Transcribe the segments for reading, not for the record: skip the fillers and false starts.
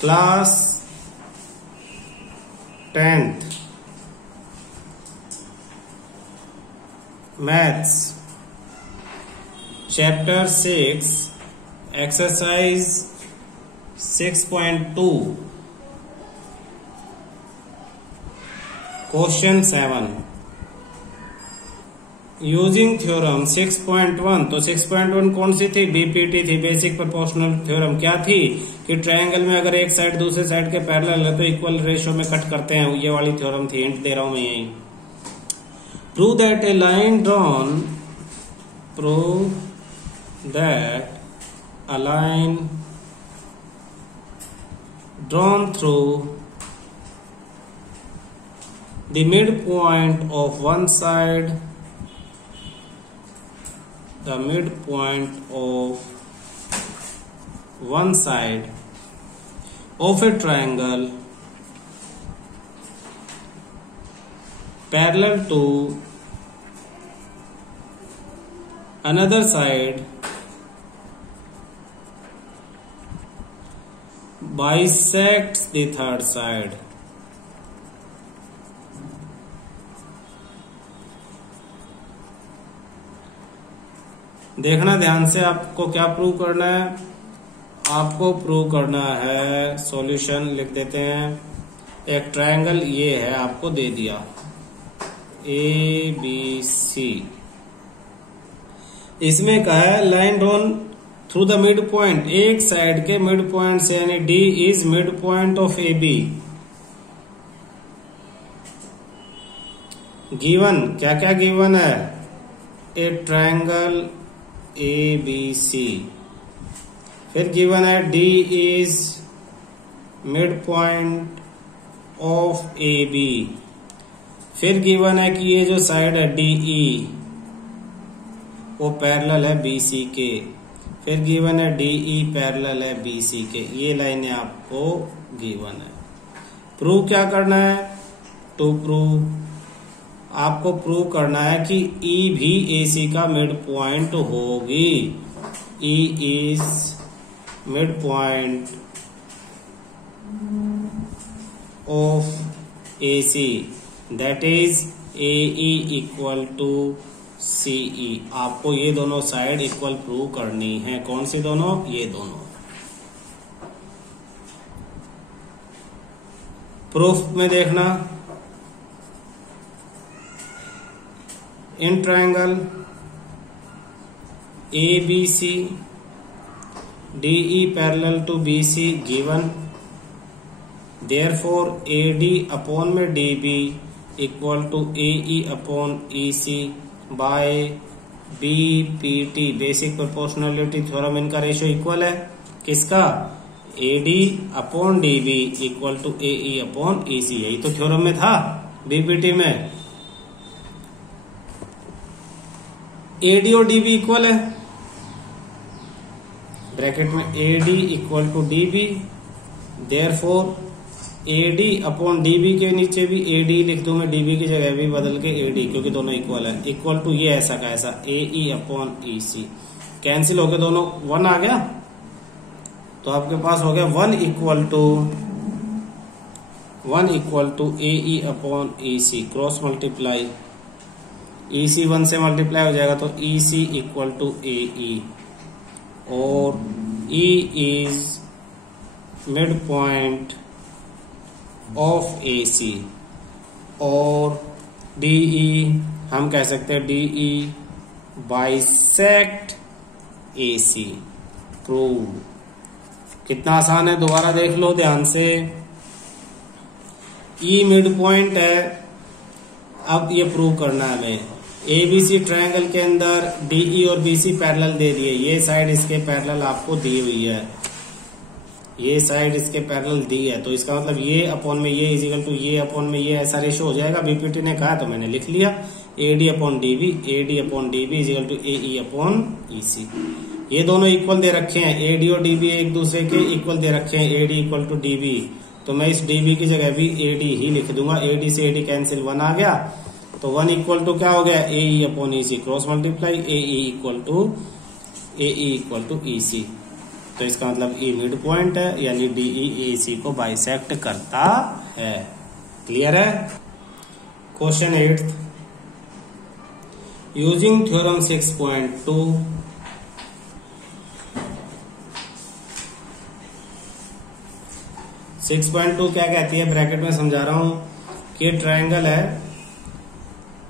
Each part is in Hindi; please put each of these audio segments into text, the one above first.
Class 10th maths chapter 6 exercise 6.2 question 7 using theorem 6.1। तो 6.1 कौन सी थी? बीपीटी थी, बेसिक प्रोपोर्शनल थ्योरम। क्या थी कि ट्रायंगल में अगर एक साइड दूसरे साइड के पैरेलल है तो इक्वल रेशियो में कट करते हैं, ये वाली थ्योरम थी। हिंट दे रहा हूं मैं यही। Prove that A line drawn a line drawn through the midpoint of one side, the midpoint of one side of a triangle parallel to another side bisects the third side। देखना ध्यान से, आपको क्या प्रूव करना है? आपको प्रूव करना है, सॉल्यूशन लिख देते हैं। एक ट्रायंगल ये है, आपको दे दिया ABC। इसमें कहा है line drawn through the mid point, एक साइड के मिड पॉइंट से, यानी D is mid point of AB। Given क्या क्या गिवन है? ए ट्रायंगल ABC। फिर गिवन है D is mid point of AB। फिर गिवन है कि ये जो साइड है DE वो पैरेलल है BC के। फिर गिवन है DE पैरेलल है BC के। ये लाइनें आपको गिवन है। प्रूव क्या करना है? टू प्रूव आपको प्रूव करना है कि E भी AC का मिड पॉइंट होगी। E is mid point of AC, that is AE equal to CE। आपको ये दोनों साइड इक्वल प्रूव करनी है। कौन सी दोनों? ये दोनों। प्रूफ में देखना, in triangle ABC DE parallel to BC given, therefore AD upon में DB equal to AE upon EC by BPT basic proportionality theorem. इनका रेशियो इक्वल है किसका? AD upon DB equal to AE upon EC। यही तो थ्योरम में था BPT में। AD और DB इक्वल है, ब्रैकेट में AD equal to DB, therefore AD upon DB के नीचे भी AD लिख दूं मैं, DB की जगह भी बदल के AD, क्योंकि दोनों इक्वल है। इक्वल टू ये ऐसा का ऐसा AE अपॉन EC। कैंसिल होके दोनों 1 आ गया, तो आपके पास हो गया 1 equal to AE upon EC। Cross multiply, EC 1 से मल्टीप्लाई हो जाएगा तो EC इक्वल टू AE, और E is mid point of AC, और DE हम कह सकते हैं DE बाइसेक्ट AC। प्रूव। कितना आसान है, दोबारा देख लो ध्यान से। E मिड पॉइंट है, अब ये प्रूव करना है हमें। ABC ट्रायंगल के अंदर DE और BC पैरेलल दे दिए, ये साइड इसके पैरेलल आपको दी हुई है, ये साइड इसके पैरेलल दी है, तो इसका मतलब ये अपॉन में ये इजिकल टू ये अपॉन में ये, ऐसा रेशो हो जाएगा। बीपीटी ने कहा तो मैंने लिख लिया। AD upon DB equal to AE upon EC। ये दोनों इक्वल दे रखे हैं, AD और DB एक दूसरे के इक्वल दे रखे हैं, AD इक्वल टू DB। तो मैं इस DB की जगह भी AD ही लिख दूंगा। AD से AD कैंसिल, 1 आ गया, तो 1 इक्वल टू क्या हो गया? AE upon EC। Cross multiply, AE equal to EC। तो इसका मतलब ई मिड पॉइंट है, यानी डीई एसी को बाइसेक्ट करता है। क्लियर है। क्वेश्चन 8, यूजिंग थ्योरम 6.2 6.2 क्या कहती है, ब्रैकेट में समझा रहा हूं कि ट्रायंगल है,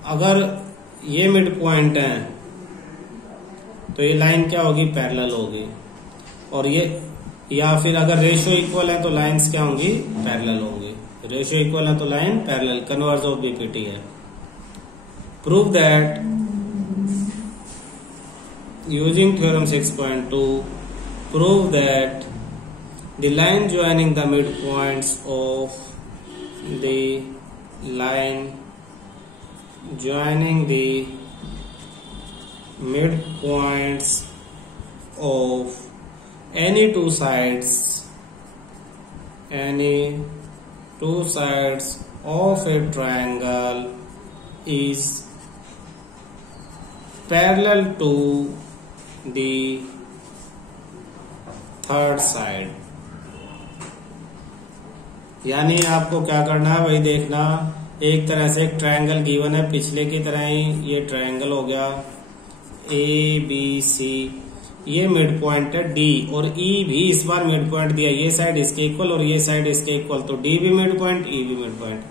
अगर ये मिड पॉइंट है तो ये लाइन क्या होगी, पैरेलल होगी, और ये या फिर अगर रेशियो इक्वल है तो लाइंस क्या होंगी, पैरेलल होंगी। रेशियो इक्वल है तो line parallel, converse of BPT है। Prove that using theorem 6.2 prove that the line joining the midpoints of the line joining the midpoints of any two sides of a triangle is parallel to the third side। यानी आपको क्या करना है, वही देखना, एक तरह से एक ट्रायंगल गिवन है, पिछले की तरह ही ये ट्रायंगल हो गया ए बी सी, ये मिड पॉइंट है डी, और ई भी इस बार मिड पॉइंट दिया, ये साइड इसके इक्वल और ये साइड इसके इक्वल, तो डी भी मिड पॉइंट, ई भी मिड पॉइंट।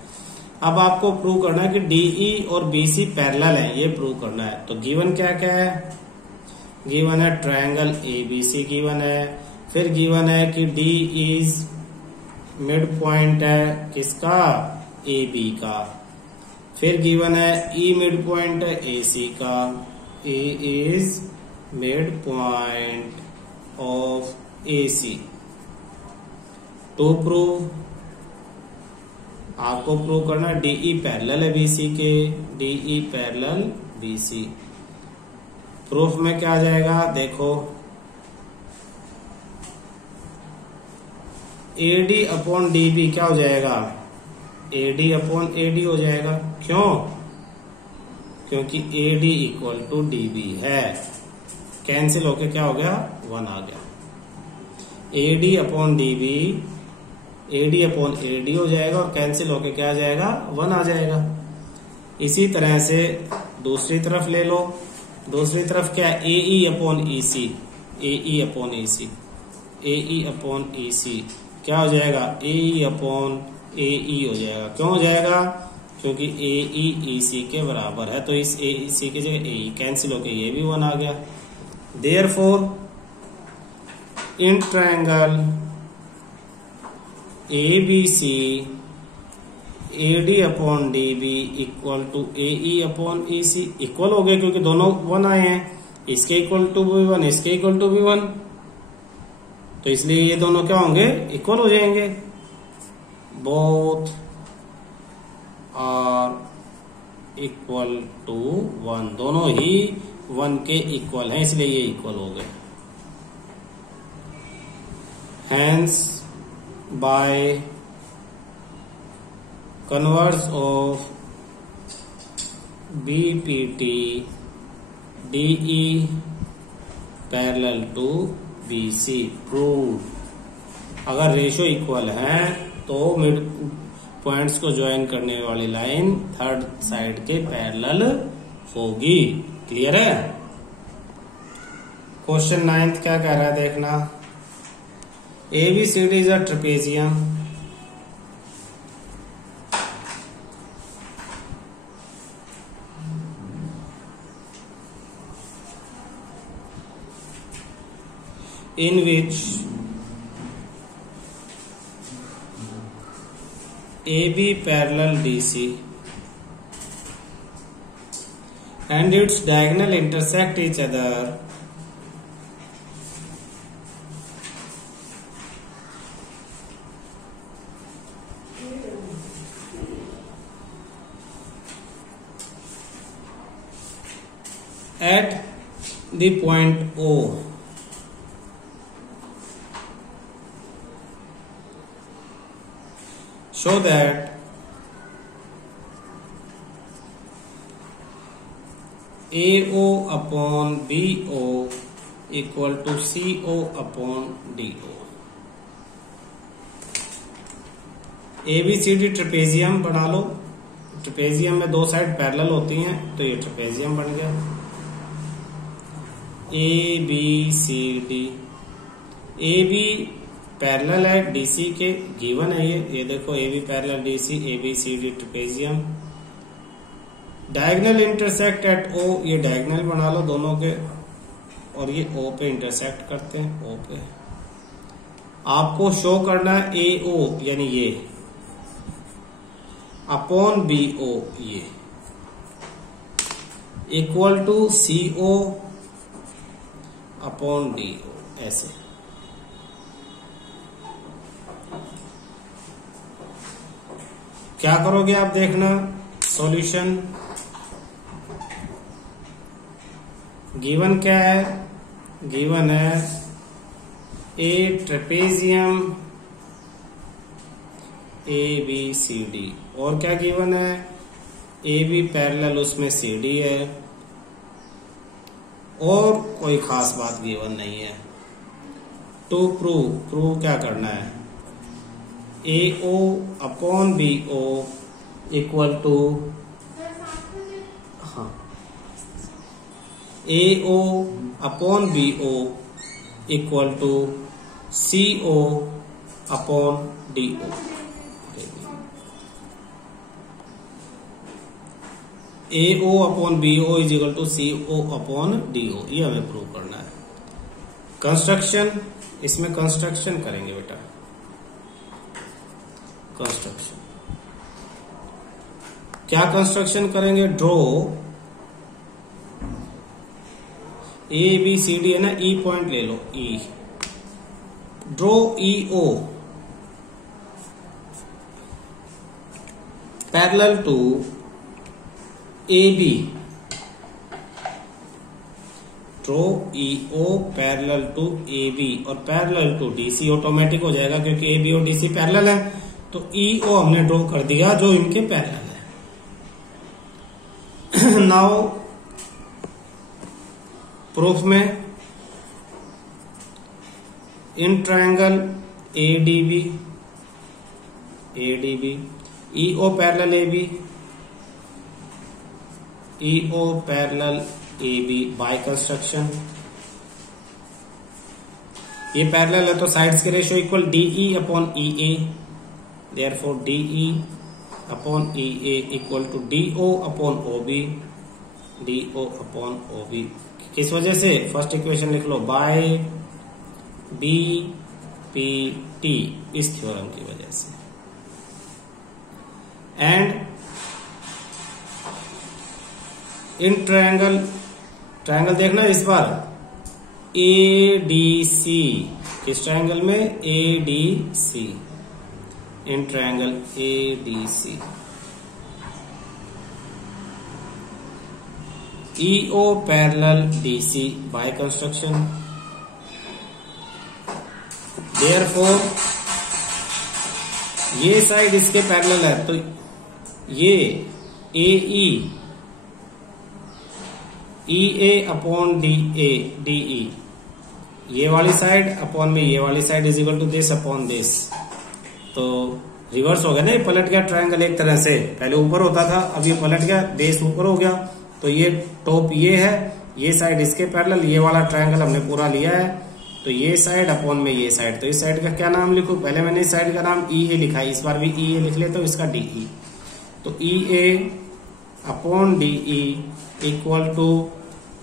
अब आपको प्रूव करना है कि डीई और बीसी पैरेलल है, ये प्रूव करना है। तो गिवन क्या क्या है, गिवन है ट्रायंगल एबीसी गिवन है, फिर गिवन है कि डी इज मिड पॉइंट है किसका, ए बी का, फिर गिवन है ई मिड पॉइंट है ए सी का, A is mid point of A C. To prove, आपको प्रूव करना डीई पैरेलल है बीसी के, डीई पैरेलल बीसी। प्रूफ में क्या आ जाएगा, देखो एडी अपॉन डीबी क्या हो जाएगा, एडी अपॉन एडी हो जाएगा। क्यों, क्योंकि एडी इक्वल टू डीबी है, कैंसिल होके क्या हो गया, 1 आ गया। AD upon DB, AD upon AD हो जाएगा, और कैंसिल होके क्या आ जाएगा, 1 आ जाएगा। इसी तरह से दूसरी तरफ ले लो, दूसरी तरफ क्या, एई अपॉन ईसी, एई अपॉन ईसी, एई अपॉन ईसी क्या हो जाएगा, ए अपॉन एई हो जाएगा। क्यों हो जाएगा, क्योंकि ए ई सी के बराबर है, तो इस ए सी की जगह ए कैंसिल होकर ये भी 1 आ गया। Therefore in triangle A B C AD upon D B equal to A upon E C, equal हो गए क्योंकि दोनों 1 आए हैं, इसके इक्वल टू भी 1, इसके इक्वल टू भी 1, तो इसलिए ये दोनों क्या होंगे, इक्वल हो जाएंगे। बोथ आर इक्वल टू 1, दोनों ही 1 के इक्वल हैं, इसलिए ये इक्वल हो गए। Hence by converse of BPT DE parallel to BC prove. अगर रेशियो इक्वल है तो मिड पॉइंट्स को ज्वाइन करने वाली लाइन थर्ड साइड के पैरेलल होगी। क्लियर है। क्वेश्चन 9 क्या कह रहा है देखना, ABCD is a trapezium in which AB parallel DC and its diagonal intersect each other at the point O. So that AO upon BO equal to CO upon DO। ABCD trapezium बना लो। ट्रेपेजियम में दो साइड पैरेलल होती हैं, तो ये ट्रेपेजियम बन गया। ABCD, AB पैरेलल है DC के, गिवन है ये देखो AB parallel DC, ABCD trapezium. Diagonal intersect at O, ये डायगोनल बना लो दोनों के, और ये O पे इंटरसेक्ट करते हैं, O पे। आपको शो करना है AO यानी ये अपॉन BO, ये equal to CO upon DO, ऐसे। क्या करोगे आप देखना, सॉल्यूशन गिवन क्या है, गिवन है ए ट्रेपेजियम ABCD, और क्या गिवन है, AB पैरेलल उसमें CD है, और कोई खास बात गिवन नहीं है। टू प्रूव क्या करना है, AO upon BO equal to, हाँ, AO upon BO equal to CO upon DO। AO upon BO is equal to CO upon DO, ये हमें प्रूव करना है। कंस्ट्रक्शन, इसमें कंस्ट्रक्शन करेंगे बेटा, कंस्ट्रक्शन क्या कंस्ट्रक्शन करेंगे, ड्रॉ ABCD है ना, E पॉइंट ले लो, E, draw EO parallel to AB, draw EO parallel to AB और पैरेलल टू DC, ऑटोमेटिक हो जाएगा क्योंकि AB और DC पैरेलल है, तो EO हमने ड्रॉ कर दिया जो इनके पैरेलल है। नाउ प्रूफ में, in triangle ADB EO parallel AB, EO parallel AB by construction, ये पैरेलल है तो साइड्स के ratio equal DE upon EA, therefore DE upon EA equal to DO upon OB, DO upon OB। किस वजह से, फर्स्ट इक्वेशन लिख लो, बाय BPT, इस थ्योरम की वजह से। एंड इन ट्रायंगल देखना इस बार, ADC, किस ट्रायंगल में, ADC, in triangle ADC, EO parallel DC by construction, therefore ये साइड इसके पैरेलल है, तो ये AE EA अपॉन DE, ये वाली साइड अपॉन में ये वाली side is equal to this upon this, तो रिवर्स हो गया ना, ये पलट गया ट्रायंगल एक तरह से, पहले ऊपर होता था अब ये पलट गया, बेस ऊपर हो गया, तो ये टॉप ये है, ये साइड इसके पैरेलल, ये वाला ट्रायंगल हमने पूरा लिया है, तो ये साइड अपॉन में ये साइड, तो इस साइड का क्या नाम लिखूं, पहले मैंने इस साइड का नाम EA लिखा है, इस बार भी EA लिख लेता हूं, इसका DE, तो EA upon DE equal to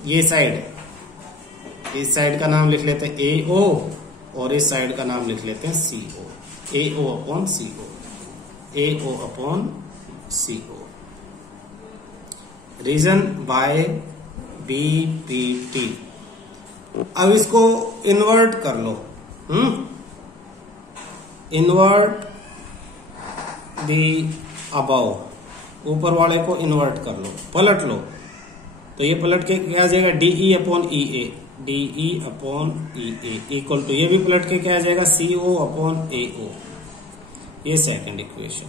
ये साइड, इस साइड का नाम लिख लेते हैं AO और इस साइड का नाम लिख लेते हैं CO, AO upon CO, AO upon CO, reason by BPT। अब इसको इन्वर्ट कर लो, इन्वर्ट दी अबव, ऊपर वाले को इन्वर्ट कर लो, पलट लो, तो ये पलट के क्या आ जाएगा, DE upon EA, DE upon EA equal to, ये भी पलट के क्या आ जाएगा, CO अपॉन AO, ये second equation.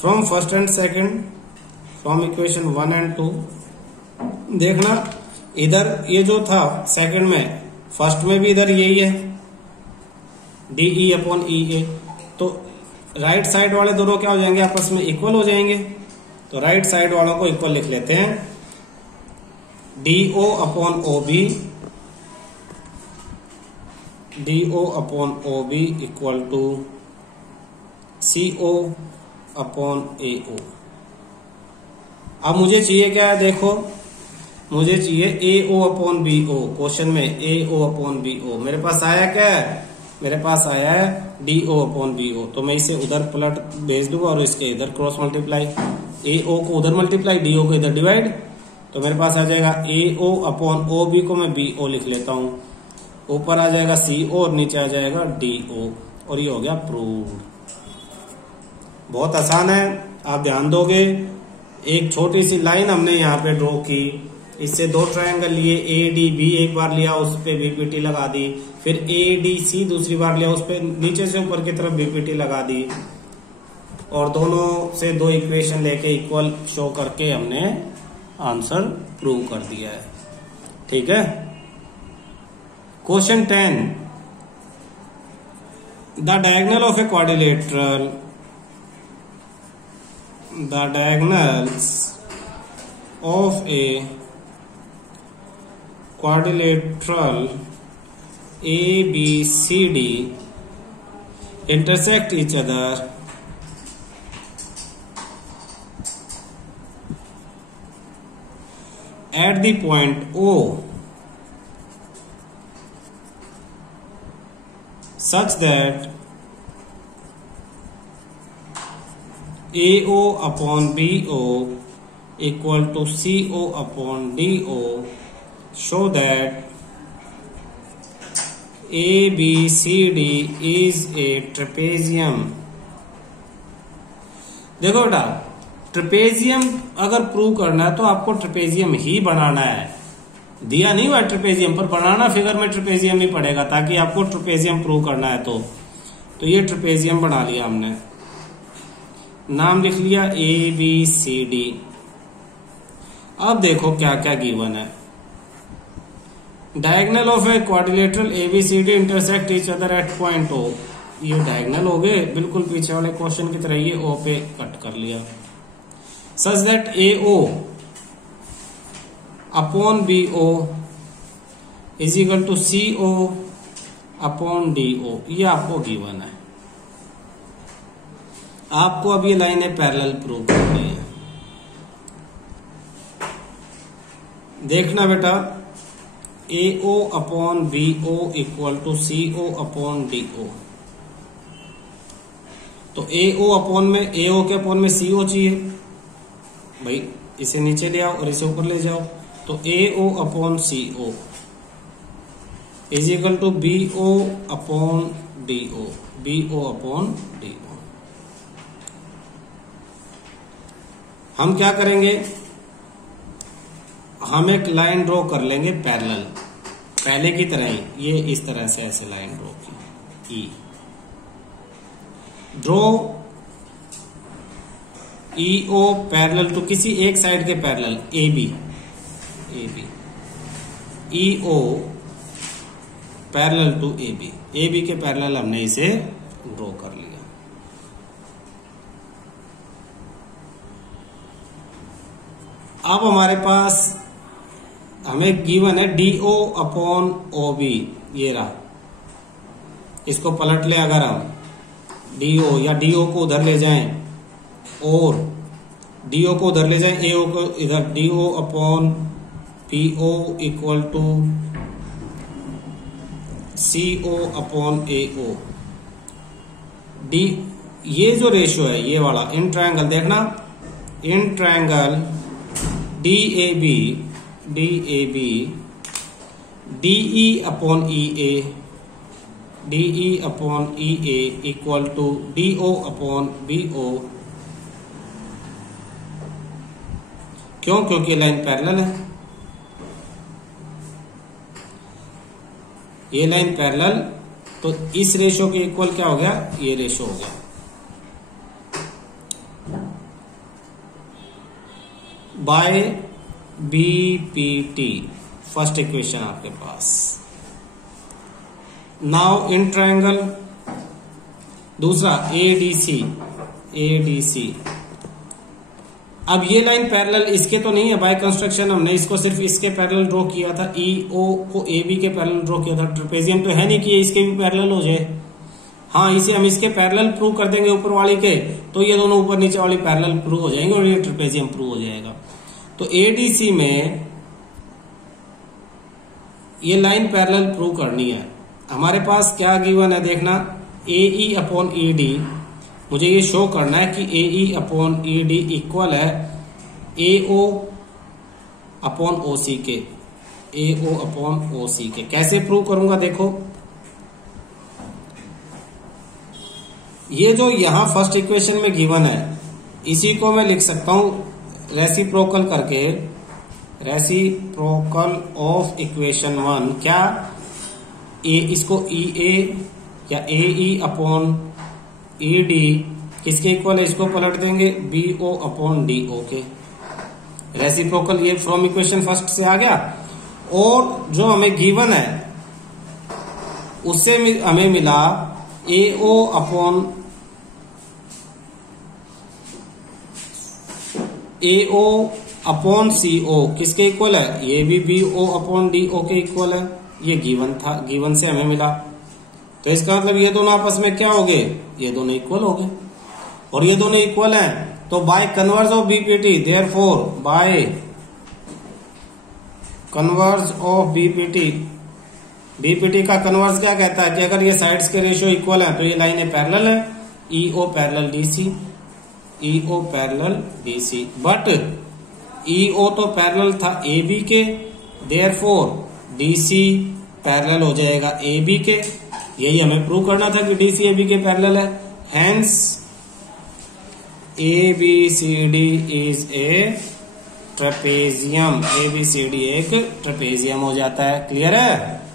From first and second, from equation 1 and 2 देखना, इधर ये जो था सेकंड में, फर्स्ट में भी इधर यही है DE अपॉन EA, तो राइट साइड वाले दोनों क्या हो जाएंगे, आपस में इक्वल हो जाएंगे। तो राइट साइड वालों को इक्वल लिख लेते हैं, DO upon OB equal to CO upon AO। अब मुझे चाहिए क्या है, देखो मुझे चाहिए AO अपॉन BO। क्वेश्चन में AO अपॉन BO मेरे पास आया क्या है, मेरे पास आया है DO अपॉन BO। तो मैं इसे उधर पलट भेज दूंगा और इसके इधर क्रॉस मल्टीप्लाई, AO को उधर मल्टीप्लाई, DO को इधर डिवाइड, तो मेरे पास आ जाएगा AO अपॉन OB को मैं BO लिख लेता हूं, ऊपर आ जाएगा CO और नीचे आ जाएगा DO, और ये हो गया प्रूव्ड। बहुत आसान है, आप ध्यान दोगे। एक छोटी सी लाइन हमने यहाँ पे ड्रॉ की, इससे दो ट्रायंगल लिए, ADB एक बार लिया, उस पे BPT लगा दी, फिर ADC दूसरी बार लिया, उस पे नीचे से ऊपर की तरफ BPT लगा दी, और दोनों से दो इक्वेशन लेके इक्वल शो करके हमने आंसर प्रूव कर दिया है। ठीक है। Question 10, the diagonal of a quadrilateral, the diagonals of a quadrilateral ABCD intersect each other at the point O such that AO upon BO equal to CO upon DO, show that ABCD is a trapezium। देखो बेटा, ट्रेपेजियम अगर प्रूव करना है तो आपको ट्रेपेजियम ही बनाना है, दिया नहीं हुआ ट्रेपेजियम पर, बनाना फिगर में ट्रेपेजियम ही पड़ेगा, ताकि आपको ट्रेपेजियम प्रूव करना है। तो ये ट्रेपेजियम बना लिया हमने, नाम लिख लिया ABCD। अब देखो क्या क्या गिवन है, diagonal of a quadrilateral ABCD intersect each other at point O। ये डायगोनल हो गए, बिल्कुल पीछे वाले क्वेश्चन की तरह, ये O पे कट कर लिया। Such that AO upon BO is equal to CO upon DO, ये आपको गिवन है। आपको अब ये लाइनें पैरेलल प्रूव करनी है। देखना बेटा, AO upon BO equal to CO upon DO। तो AO अपॉन में, AO के अपॉन में CO चाहिए भाई, इसे नीचे ले आओ और इसे ऊपर ले जाओ, तो AO upon CO is equal to BO upon DO, BO upon DO। हम क्या करेंगे, हम एक लाइन ड्रॉ कर लेंगे पैरेलल, पहले की तरह ही, ये इस तरह से ऐसे लाइन ड्रॉ की, ड्रॉ EO पैरेलल टू किसी एक साइड के parallel AB, EO parallel to AB के पैरेलल हमने इसे ड्रॉ कर लिया। अब हमारे पास हमें गिवन है DO अपॉन OB, ये रहा, इसको पलट ले अगर हम DO, या DO को उधर ले जाएं और DO को उधर ले जाएं, AO को इधर, DO upon PO equal to CO upon AO। ये जो रेशियो है ये वाला, इन ट्रायंगल देखना, in triangle DAB DE upon EA equal to DO upon BO। क्यों? क्योंकि लाइन पैरेलल है, ये लाइन पैरेलल, तो इस रेशो के इक्वल क्या हो गया, ये रेशो हो गया। बाय BPT फर्स्ट इक्वेशन आपके पास। नाउ इन ट्रायंगल दूसरा एडीसी, अब ये लाइन पैरेलल इसके तो नहीं है, बाय कंस्ट्रक्शन हमने इसको सिर्फ इसके पैरेलल ड्रॉ किया था, ईओ को एबी के पैरेलल ड्रॉ किया था, ट्रेपेजियम तो है नहीं कि इसके भी पैरेलल हो जाए। हाँ, इसे हम इसके पैरेलल प्रूव कर देंगे ऊपर वाली के, तो ये दोनों ऊपर नीचे वाली पैरेलल प्रूव हो जाएंगे और ये ट्रेपेजियम प्रूव हो जाएगा। तो एडीसी में ये लाइन पैरेलल प्रूव करनी है। हमारे पास क्या गिवन है देखना, AE अपॉन ED, मुझे ये शो करना है कि AE अपॉन ED इक्वल है AO अपॉन OC के, AO अपॉन OC के। कैसे प्रूव करूंगा देखो, ये जो यहां फर्स्ट इक्वेशन में गिवन है इसी को मैं लिख सकता हूं रेसिप्रोकल करके, रेसिप्रोकल ऑफ इक्वेशन 1 क्या, इसको EA या AE अपॉन ED किसके इक्वल है, इसको पलट देंगे BO अपॉन DO के। रेसिप्रोकल ये फ्रॉम इक्वेशन फर्स्ट से आ गया, और जो हमें गिवन है उससे हमें मिला AO अपॉन CO किसके इक्वल है, ये भी BO अपॉन DO के इक्वल है। ये गिवन था, गिवन से हमें मिला, तो इसका मतलब ये दोनों आपस में क्या हो गए, ये दोनों इक्वल हो गए, और ये दोनों इक्वल हैं। तो bye converse of BPT, therefore by converse of BPT का कन्वर्स क्या कहता है कि अगर ये साइड्स के रेशियो इक्वल है तो ये लाइनें पैरेलल है, EO parallel DC, but EO तो पैरेलल था AB के, देयरफॉर DC पैरेलल हो जाएगा AB के। यही हमें प्रूव करना था कि DC AB के पैरेलल है, hence ABCD is a trapezium, ABCD एक ट्रेपेजियम हो जाता है। क्लियर है?